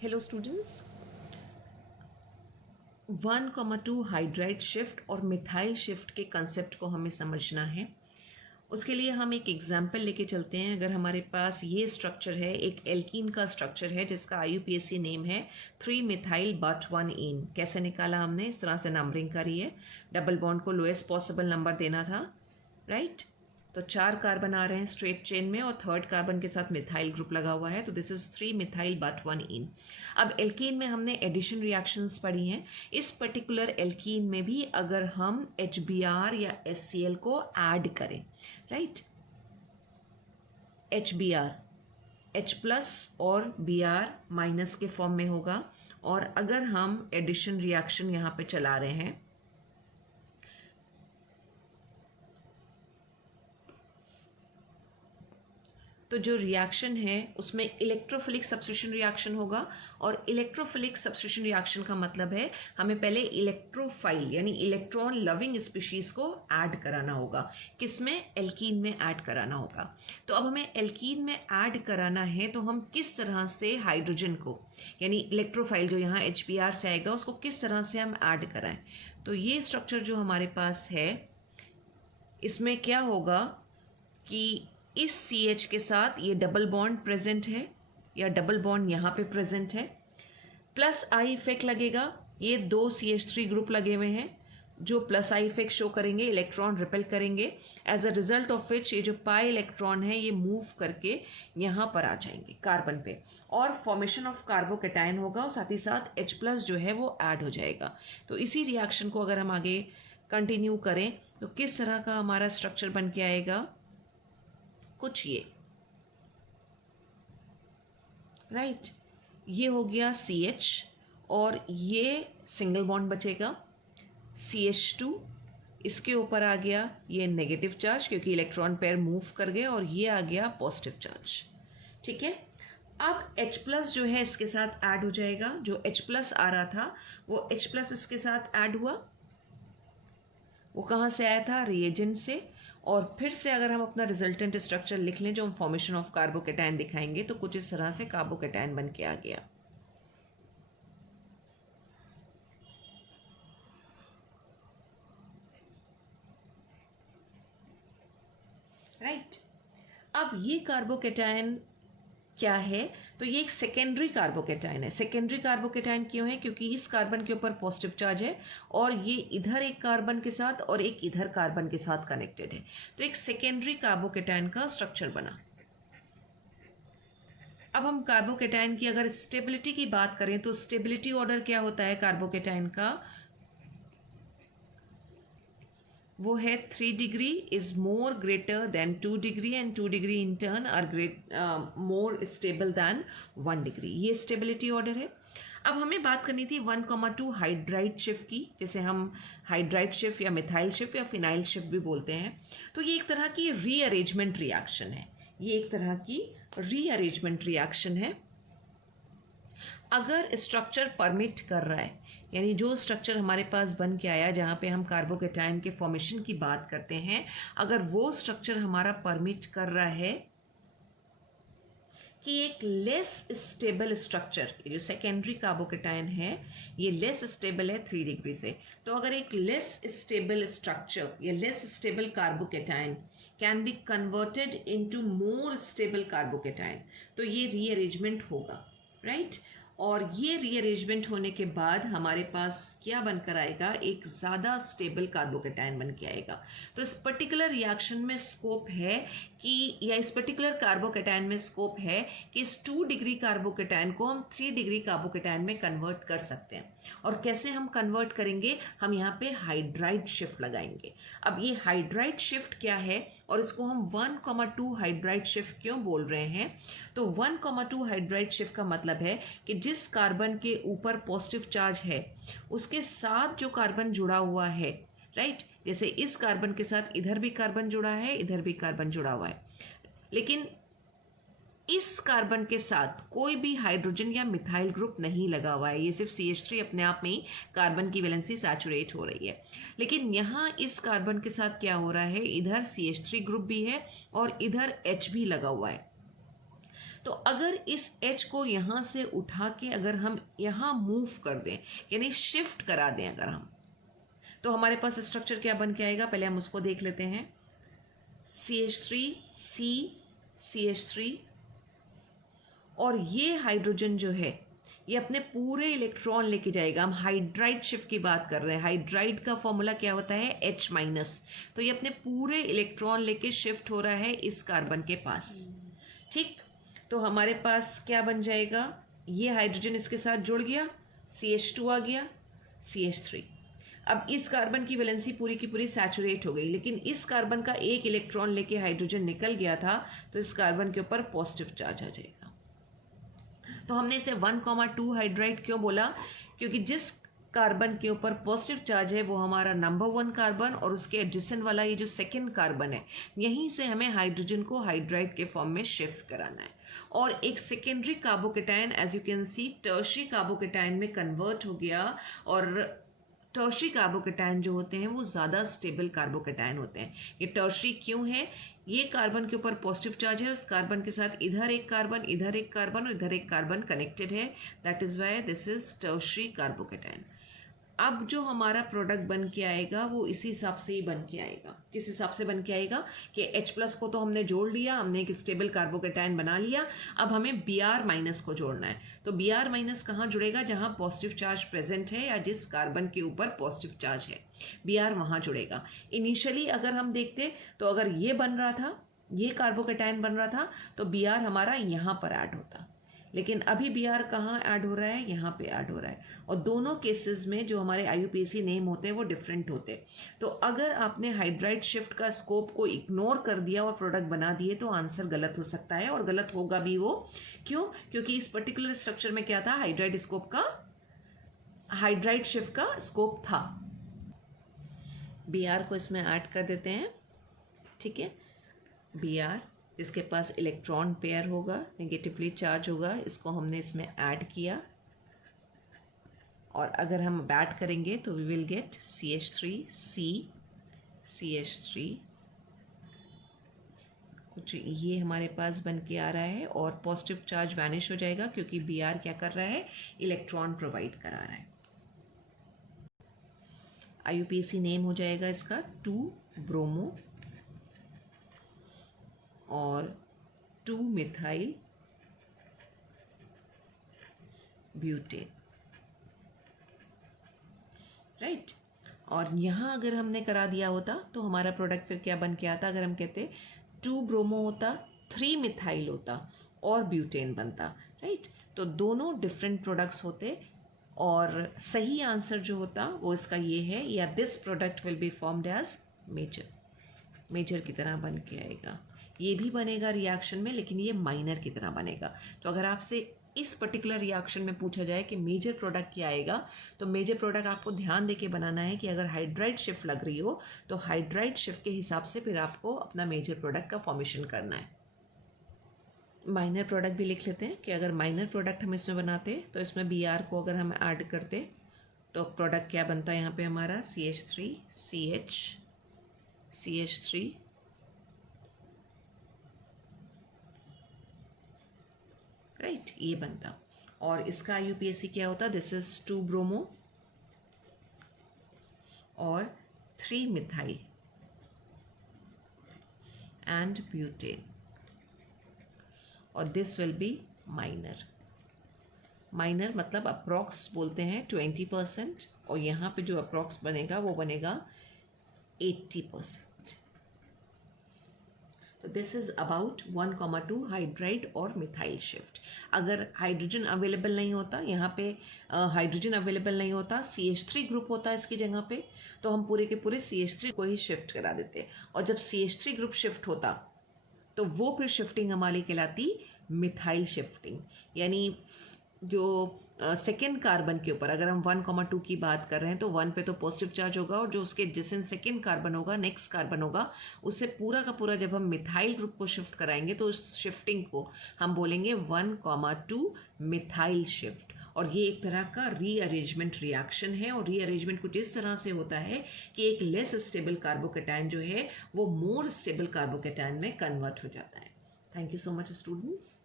Hello students, 1,2 hydride shift और methyl shift के concept को हमें समझना है। उसके लिए हम एक एग्जाम्पल लेके चलते हैं। अगर हमारे पास ये स्ट्रक्चर है, एक एल्कीन का स्ट्रक्चर है जिसका IUPAC नेम है 3 मिथाइल बट 1 इन। कैसे निकाला हमने? इस तरह से नंबरिंग करी है। डबल बॉन्ड को लोएस्ट पॉसिबल नंबर देना था, राइट? तो 4 कार्बन आ रहे हैं स्ट्रेट चेन में और थर्ड कार्बन के साथ मिथाइल ग्रुप लगा हुआ है, तो दिस इज 3 मिथाइल बट 1 इन। अब एल्कीन में हमने एडिशन रिएक्शंस पढ़ी हैं। इस पर्टिकुलर एल्कीन में भी अगर हम HBr या HCl को ऐड करें, राइट, HBr H प्लस और Br माइनस के फॉर्म में होगा। और अगर हम एडिशन रिएक्शन यहाँ पे चला रहे हैं तो जो रिएक्शन है उसमें इलेक्ट्रोफिलिक सब्स्टिट्यूशन रिएक्शन होगा। और इलेक्ट्रोफिलिक सब्स्टिट्यूशन रिएक्शन का मतलब है हमें पहले इलेक्ट्रोफाइल यानी इलेक्ट्रॉन लविंग स्पीशीज को ऐड कराना होगा। किसमें? एल्कीन में ऐड कराना होगा। तो अब हमें एल्कीन में ऐड कराना है तो हम किस तरह से हाइड्रोजन को, यानी इलेक्ट्रोफाइल जो यहाँ HBr से आएगा, उसको किस तरह से हम ऐड कराएं? तो ये स्ट्रक्चर जो हमारे पास है इसमें क्या होगा कि इस CH के साथ ये डबल बॉन्ड प्रेजेंट है या डबल बॉन्ड यहाँ पे प्रेजेंट है, प्लस I इफेक्ट लगेगा। ये 2 CH3 ग्रुप लगे हुए हैं जो प्लस I इफेक्ट शो करेंगे, इलेक्ट्रॉन रिपेल करेंगे। As a result of which ये जो पाई इलेक्ट्रॉन है ये मूव करके यहाँ पर आ जाएंगे कार्बन पे और फॉर्मेशन ऑफ कार्बोकैटायन होगा और साथ ही साथ H प्लस जो है वो ऐड हो जाएगा। तो इसी रिएक्शन को अगर हम आगे कंटिन्यू करें तो किस तरह का हमारा स्ट्रक्चर बन के आएगा? कुछ ये, राइट, ये हो गया CH और ये सिंगल बॉन्ड बचेगा CH2। इसके ऊपर आ गया ये नेगेटिव चार्ज क्योंकि इलेक्ट्रॉन पेयर मूव कर गए और ये आ गया पॉजिटिव चार्ज। ठीक है, अब H प्लस जो है इसके साथ ऐड हो जाएगा। जो H प्लस आ रहा था वो H प्लस इसके साथ ऐड हुआ। वो कहाँ से आया था? रिएजेंट से। और फिर से अगर हम अपना रिजल्टेंट स्ट्रक्चर लिख लें जो हम फॉर्मेशन ऑफ कार्बोकैटायन दिखाएंगे तो कुछ इस तरह से कार्बोकैटायन बन के आ गया। राइट, अब ये कार्बोकैटायन क्या है? तो ये एक सेकेंडरी कार्बोकैटायन है। सेकेंडरी कार्बोकैटायन क्यों है? क्योंकि इस कार्बन के ऊपर पॉजिटिव चार्ज है और ये इधर एक कार्बन के साथ और एक इधर कार्बन के साथ कनेक्टेड है। तो एक सेकेंडरी कार्बोकैटायन का स्ट्रक्चर बना। अब हम कार्बोकैटायन की अगर स्टेबिलिटी की बात करें तो स्टेबिलिटी ऑर्डर क्या होता है कार्बोकैटायन का? वो है 3 degree is more greater than 2 degree and 2 degree in turn are more stable than 1 degree. ये स्टेबिलिटी ऑर्डर है। अब हमें बात करनी थी 1,2 हाइड्राइड शिफ्ट की, जिसे हम हाइड्राइड शिफ्ट या मिथाइल शिफ्ट या फिनाइल शिफ्ट भी बोलते हैं। तो ये एक तरह की रीअरेंजमेंट रिएक्शन है। ये एक तरह की रीअरेंजमेंट रिएक्शन है। अगर स्ट्रक्चर परमिट कर रहा है, यानी जो स्ट्रक्चर हमारे पास बन के आया जहाँ पे हम कार्बोकैटायन के फॉर्मेशन की बात करते हैं, अगर वो स्ट्रक्चर हमारा परमिट कर रहा है कि एक लेस स्टेबल स्ट्रक्चर, ये जो सेकेंडरी कार्बोकैटायन है ये लेस स्टेबल है 3 डिग्री से, तो अगर एक लेस स्टेबल स्ट्रक्चर या less stable carbocation can be converted into more stable carbocation, तो ये रीअरेंजमेंट होगा, राइट? और ये रीअरेंजमेंट होने के बाद हमारे पास क्या बनकर आएगा? एक ज़्यादा स्टेबल कार्बोकैटायन बन के आएगा। तो इस पर्टिकुलर रिएक्शन में स्कोप है कि, या इस पर्टिकुलर कार्बोकैटायन में स्कोप है कि इस 2 डिग्री कार्बोकैटायन को हम 3 डिग्री कार्बोकैटायन में कन्वर्ट कर सकते हैं। और कैसे हम कन्वर्ट करेंगे? हम यहाँ पे हाइड्राइड शिफ्ट लगाएंगे। अब ये हाइड्राइड शिफ्ट क्या है और इसको हम 1,2 हाइड्राइड शिफ्ट क्यों बोल रहे हैं? तो 1,2 हाइड्राइड शिफ्ट का मतलब है कि जिस कार्बन के ऊपर पॉजिटिव चार्ज है उसके साथ जो कार्बन जुड़ा हुआ है, राइट, जैसे इस कार्बन के साथ इधर भी कार्बन जुड़ा है, इधर भी कार्बन जुड़ा हुआ है, लेकिन इस कार्बन के साथ कोई भी हाइड्रोजन या मिथाइल ग्रुप नहीं लगा हुआ है। ये सिर्फ CH3 अपने आप में ही कार्बन की वैलेंसी सैचुरेट हो रही है। लेकिन यहाँ इस कार्बन के साथ क्या हो रहा है? इधर CH3 ग्रुप भी है और इधर H भी लगा हुआ है। तो अगर इस H को यहाँ से उठा के अगर हम यहाँ मूव कर दें, यानी शिफ्ट करा दें अगर हम, तो हमारे पास स्ट्रक्चर क्या बन के आएगा, पहले हम उसको देख लेते हैं। CH3 C CH3, और ये हाइड्रोजन जो है ये अपने पूरे इलेक्ट्रॉन लेके जाएगा। हम हाइड्राइड शिफ्ट की बात कर रहे हैं। हाइड्राइड का फॉर्मूला क्या होता है, H-, तो ये अपने पूरे इलेक्ट्रॉन लेके शिफ्ट हो रहा है इस कार्बन के पास। ठीक, तो हमारे पास क्या बन जाएगा, ये हाइड्रोजन इसके साथ जुड़ गया, CH2 आ गया, CH3। अब इस कार्बन की वैलेंसी पूरी की पूरी सैचुरेट हो गई, लेकिन इस कार्बन का एक इलेक्ट्रॉन लेके हाइड्रोजन निकल गया था, तो इस कार्बन के ऊपर पॉजिटिव चार्ज आ जाएगा। तो हमने इसे 1,2 हाइड्राइड क्यों बोला, क्योंकि जिस कार्बन के ऊपर पॉजिटिव चार्ज है वो हमारा नंबर 1 कार्बन, और उसके एडजेसेंट वाला ये जो सेकंड कार्बन है, यहीं से हमें हाइड्रोजन को हाइड्राइड के फॉर्म में शिफ्ट कराना है। और एक secondary carbocation as you can see tertiary carbocation में कन्वर्ट हो गया, और टर्शियरी कार्बोकेटायन जो होते हैं वो ज़्यादा स्टेबल कार्बोकेटायन होते हैं। ये टर्शियरी क्यों है, ये कार्बन के ऊपर पॉजिटिव चार्ज है, उस कार्बन के साथ इधर एक कार्बन, इधर एक कार्बन और इधर एक कार्बन कनेक्टेड है, that is why this is tertiary carbocation. अब जो हमारा प्रोडक्ट बन के आएगा वो इसी हिसाब से ही बन के आएगा। किस हिसाब से बन के आएगा कि H+ को तो हमने जोड़ लिया, हमने एक स्टेबल कार्बोकेटायन बना लिया, अब हमें Br- को जोड़ना है। तो Br- कहाँ जुड़ेगा, जहाँ पॉजिटिव चार्ज प्रेजेंट है या जिस कार्बन के ऊपर पॉजिटिव चार्ज है, Br वहाँ जुड़ेगा। इनिशियली अगर हम देखते तो अगर ये बन रहा था, ये कार्बोकेटायन बन रहा था, तो Br हमारा यहाँ पर ऐड होता, लेकिन अभी Br कहाँ ऐड हो रहा है, यहाँ पे ऐड हो रहा है। और दोनों केसेस में जो हमारे IUPAC नेम होते हैं वो डिफरेंट होते हैं। तो अगर आपने हाइड्राइड शिफ्ट का स्कोप को इग्नोर कर दिया और प्रोडक्ट बना दिए तो आंसर गलत हो सकता है, और गलत होगा भी वो। क्यों, क्योंकि इस पर्टिकुलर स्ट्रक्चर में क्या था, हाइड्राइड शिफ्ट का स्कोप था। Br को इसमें ऐड कर देते हैं। ठीक है, Br जिसके पास इलेक्ट्रॉन पेयर होगा, नेगेटिवली चार्ज होगा, इसको हमने इसमें ऐड किया, और अगर हम ऐड करेंगे तो we will get CH3 C CH3, कुछ ये हमारे पास बन के आ रहा है, और पॉजिटिव चार्ज वैनिश हो जाएगा क्योंकि Br क्या कर रहा है, इलेक्ट्रॉन प्रोवाइड करा रहा है। IUPAC नेम हो जाएगा इसका 2-ब्रोमो और 2-मिथाइल ब्यूटेन, राइट। और यहाँ अगर हमने करा दिया होता तो हमारा प्रोडक्ट फिर क्या बन के आता, अगर हम कहते 2-ब्रोमो होता, 3-मिथाइल होता और ब्यूटेन बनता, राइट। तो दोनों डिफरेंट प्रोडक्ट्स होते, और सही आंसर जो होता वो इसका ये है, या this product will be formed as major की तरह बन के आएगा। ये भी बनेगा रिएक्शन में, लेकिन ये माइनर की तरह बनेगा। तो अगर आपसे इस पर्टिकुलर रिएक्शन में पूछा जाए कि मेजर प्रोडक्ट क्या आएगा, तो मेजर प्रोडक्ट आपको ध्यान देके बनाना है कि अगर हाइड्राइड शिफ्ट लग रही हो तो हाइड्राइड शिफ्ट के हिसाब से फिर आपको अपना मेजर प्रोडक्ट का फॉर्मेशन करना है। माइनर प्रोडक्ट भी लिख लेते हैं कि अगर माइनर प्रोडक्ट हम इसमें बनाते तो इसमें Br को अगर हम ऐड करते तो प्रोडक्ट क्या बनता है यहाँ पे हमारा, CH3 CH3 राइट, ये बनता। और इसका IUPAC क्या होता, दिस इज 2-ब्रोमो और 3-मिथाइल एंड ब्यूटेन, और दिस विल बी माइनर मतलब अप्रॉक्स बोलते हैं 20%, और यहाँ पे जो अप्रॉक्स बनेगा वो बनेगा 80%। तो दिस इज अबाउट 1,2 हाइड्राइड और मिथाइल शिफ्ट। अगर हाइड्रोजन अवेलेबल नहीं होता, यहाँ पे हाइड्रोजन अवेलेबल नहीं होता, CH3 ग्रुप होता है इसकी जगह पे, तो हम पूरे के पूरे CH3 को ही शिफ्ट करा देते। और जब CH3 ग्रुप शिफ्ट होता तो वो फिर शिफ्टिंग हमारी कहलाती मिथाइल शिफ्टिंग, यानी जो सेकेंड कार्बन के ऊपर अगर हम 1,2 की बात कर रहे हैं तो 1 पे तो पॉजिटिव चार्ज होगा, और जो उसके जिसमें सेकेंड कार्बन होगा, नेक्स्ट कार्बन होगा, उससे पूरा का पूरा जब हम मिथाइल ग्रुप को शिफ्ट कराएंगे तो उस शिफ्टिंग को हम बोलेंगे 1,2 मिथाइल शिफ्ट। और ये एक तरह का रीअरेंजमेंट रिएक्शन है, और रीअरेंजमेंट कुछ इस तरह से होता है कि एक लेस स्टेबल कार्बोकेटायन जो है वो मोर स्टेबल कार्बोकेटायन में कन्वर्ट हो जाता है। Thank you so much students.